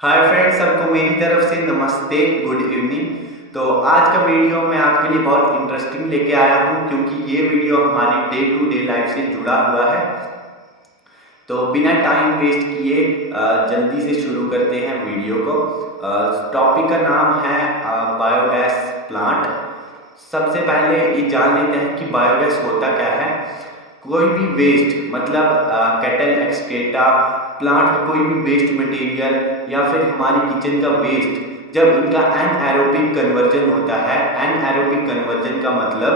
Hi friends, सबको मेरी तरफ से नमस्ते, गुड इवनिंग। तो आज का वीडियो मैं आपके लिए बहुत इंटरेस्टिंग लेके आया हूँ क्योंकि ये वीडियो हमारी डे टू डे लाइफ से जुड़ा हुआ है। तो बिना टाइम वेस्ट किए जल्दी से शुरू करते हैं वीडियो को। टॉपिक का नाम है बायोगैस प्लांट। सबसे पहले ये जान लेते हैं कि बायोगैस होता क्या है। कोई भी वेस्ट मतलब कैटल एक्सक्रेटा, प्लांट का कोई भी वेस्ट मटेरियल या फिर हमारी किचन का वेस्ट, जब इनका एनएरोबिक कन्वर्जन होता है। एनएरोबिक कन्वर्जन का मतलब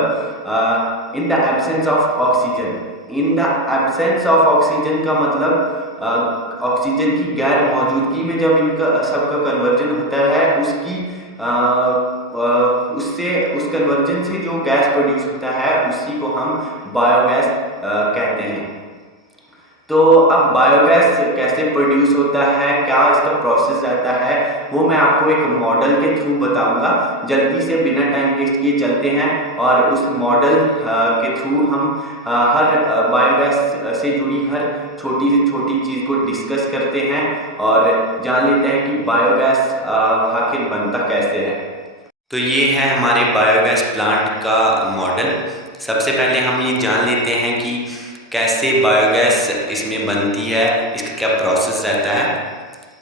in the absence of oxygen. In the absence of oxygen का मतलब ऑक्सीजन की गैर मौजूदगी में जब इनका सबका कन्वर्जन होता है, उसकी उससे उस कन्वर्जन से जो गैस प्रोड्यूस होता है उसी को हम बायोगैस कहते हैं। तो अब बायोगैस कैसे प्रोड्यूस होता है, क्या इसका प्रोसेस रहता है, वो मैं आपको एक मॉडल के थ्रू बताऊंगा। जल्दी से बिना टाइम वेस्ट किए चलते हैं और उस मॉडल के थ्रू हम हर बायोगैस से जुड़ी हर छोटी से छोटी चीज़ को डिस्कस करते हैं और जान लेते हैं कि बायोगैस आखिर बनता कैसे है। तो ये है हमारे बायोगैस प्लांट का मॉडल। सबसे पहले हम ये जान लेते हैं कि कैसे बायोगैस इसमें बनती है, इसका क्या प्रोसेस रहता है।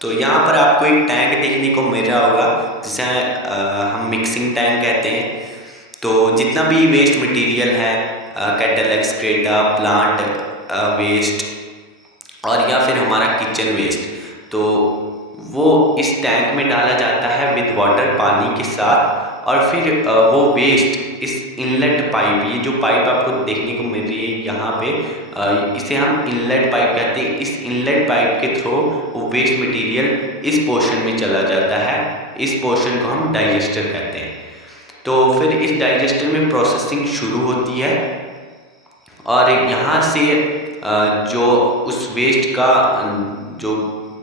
तो यहाँ पर आपको एक टैंक देखने को मिल रहा होगा जिसे हम मिक्सिंग टैंक कहते हैं। तो जितना भी वेस्ट मटेरियल है, कैटल एक्सक्रेटा, प्लांट वेस्ट और या फिर हमारा किचन वेस्ट, तो वो इस टैंक में डाला जाता है विद वाटर, पानी के साथ। और फिर वो वेस्ट इस इनलेट पाइप, ये जो पाइप आपको देखने को मिल रही है यहाँ पे, इसे हम इनलेट पाइप कहते हैं। इस इनलेट पाइप के थ्रू वो वेस्ट मटेरियल इस पोर्शन में चला जाता है। इस पोर्शन को हम डाइजेस्टर कहते हैं। तो फिर इस डाइजेस्टर में प्रोसेसिंग शुरू होती है और यहाँ से जो उस वेस्ट का जो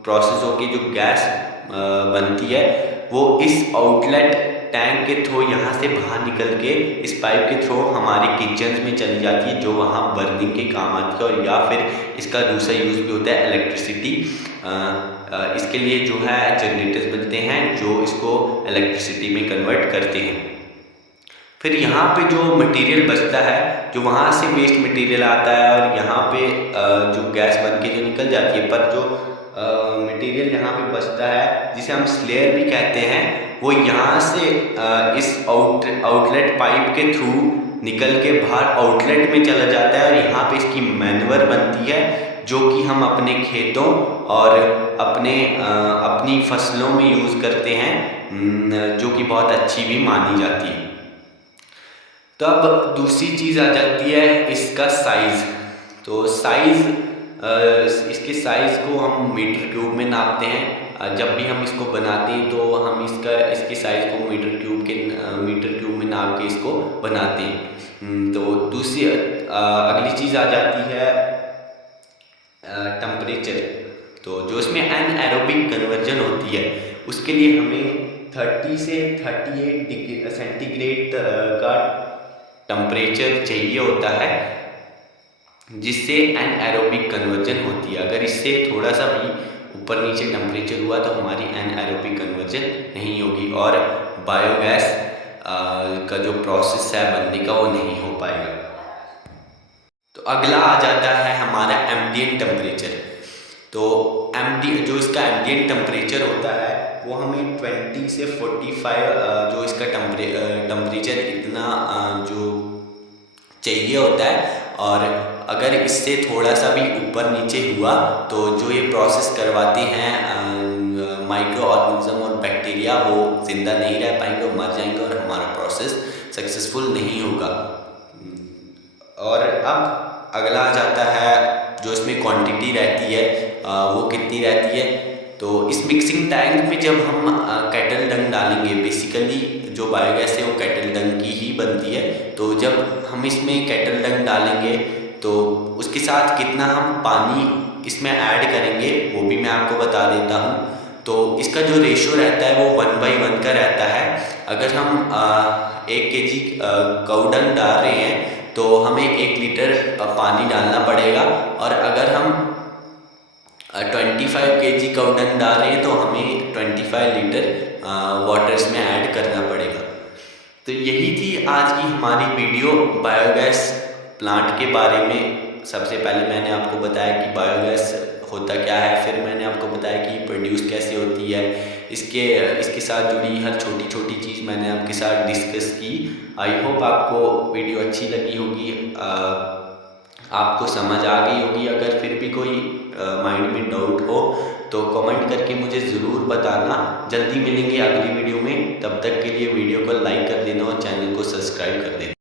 प्रोसेस होकर जो गैस बनती है, वो इस आउटलेट टैंक के थ्रू यहाँ से बाहर निकल के इस पाइप के थ्रू हमारे किचन में चली जाती है, जो वहाँ बर्निंग के काम आती है। और या फिर इसका दूसरा यूज़ भी होता है इलेक्ट्रिसिटी। इसके लिए जो है जनरेटर्स बनते हैं जो इसको इलेक्ट्रिसिटी में कन्वर्ट करते हैं। फिर यहाँ पे जो मटेरियल बचता है, जो वहाँ से वेस्ट मटेरियल आता है और यहाँ पे जो गैस बन के जो निकल जाती है, पर जो मटेरियल यहाँ पे बचता है जिसे हम स्लेयर भी कहते हैं, वो यहाँ से इस आउटलेट पाइप के थ्रू निकल के बाहर आउटलेट में चला जाता है और यहाँ पे इसकी मैन्योर बनती है, जो कि हम अपने खेतों और अपनी फसलों में यूज़ करते हैं, जो कि बहुत अच्छी भी मानी जाती है। तो अब दूसरी चीज़ आ जाती है इसका साइज़। तो साइज़, इसके साइज़ को हम मीटर क्यूब में नापते हैं। जब भी हम इसको बनाते हैं तो हम इसके साइज़ को मीटर क्यूब में नाप के इसको बनाते हैं। तो दूसरी अगली चीज़ आ जाती है टेम्परेचर। तो जो इसमें एनएरोबिक कन्वर्जन होती है, उसके लिए हमें 30 से 38 डिग्री सेंटीग्रेड का टेम्परेचर चाहिए होता है, जिससे एनएरोबिक कन्वर्जन होती है। अगर इससे थोड़ा सा भी ऊपर नीचे टेम्परेचर हुआ तो हमारी एनएरोबिक कन्वर्जन नहीं होगी और बायोगैस का जो प्रोसेस है बनने का वो नहीं हो पाएगा। तो अगला आ जाता है हमारा एम्बिएंट टेम्परेचर। तो जो इसका एम्बिएंट टेम्परेचर होता है वो हमें 20 से 45 जो इसका टेम्परेचर इतना जो चाहिए होता है। और अगर इससे थोड़ा सा भी ऊपर नीचे हुआ तो जो ये प्रोसेस करवाते हैं माइक्रो ऑर्गेनिज्म और बैक्टीरिया, वो जिंदा नहीं रह पाएंगे, वो मर जाएंगे और हमारा प्रोसेस सक्सेसफुल नहीं होगा। और अब अगला आ जाता है जो इसमें क्वांटिटी रहती है, वो कितनी रहती है। तो इस मिक्सिंग टैंक में जब हम कैटल डंग डालेंगे, बेसिकली जो बायोगैस है वो कैटल डंग की ही बनती है। तो जब हम इसमें कैटल डंग डालेंगे तो उसके साथ कितना हम पानी इसमें ऐड करेंगे वो भी मैं आपको बता देता हूँ। तो इसका जो रेशो रहता है वो 1/1 का रहता है। अगर हम 1 kg काऊ डंग डाल रहे हैं तो हमें 1 लीटर पानी डालना पड़ेगा। और अगर हम 25 kg काऊ डंग डाल रहे हैं तो हमें 25 लीटर वाटर इसमें ऐड करना पड़ेगा। तो यही थी आज की हमारी वीडियो बायोगैस प्लांट के बारे में। सबसे पहले मैंने आपको बताया कि बायोगैस होता क्या है, फिर मैंने आपको बताया कि प्रोड्यूस कैसे होती है, इसके साथ जुड़ी हर छोटी छोटी चीज़ मैंने आपके साथ डिस्कस की। आई होप आपको वीडियो अच्छी लगी होगी, आपको समझ आ गई होगी। अगर फिर भी कोई माइंड में डाउट हो तो कमेंट करके मुझे ज़रूर बताना। जल्दी मिलेंगे अगली वीडियो में, तब तक के लिए वीडियो को लाइक कर देना और चैनल को सब्सक्राइब कर देना।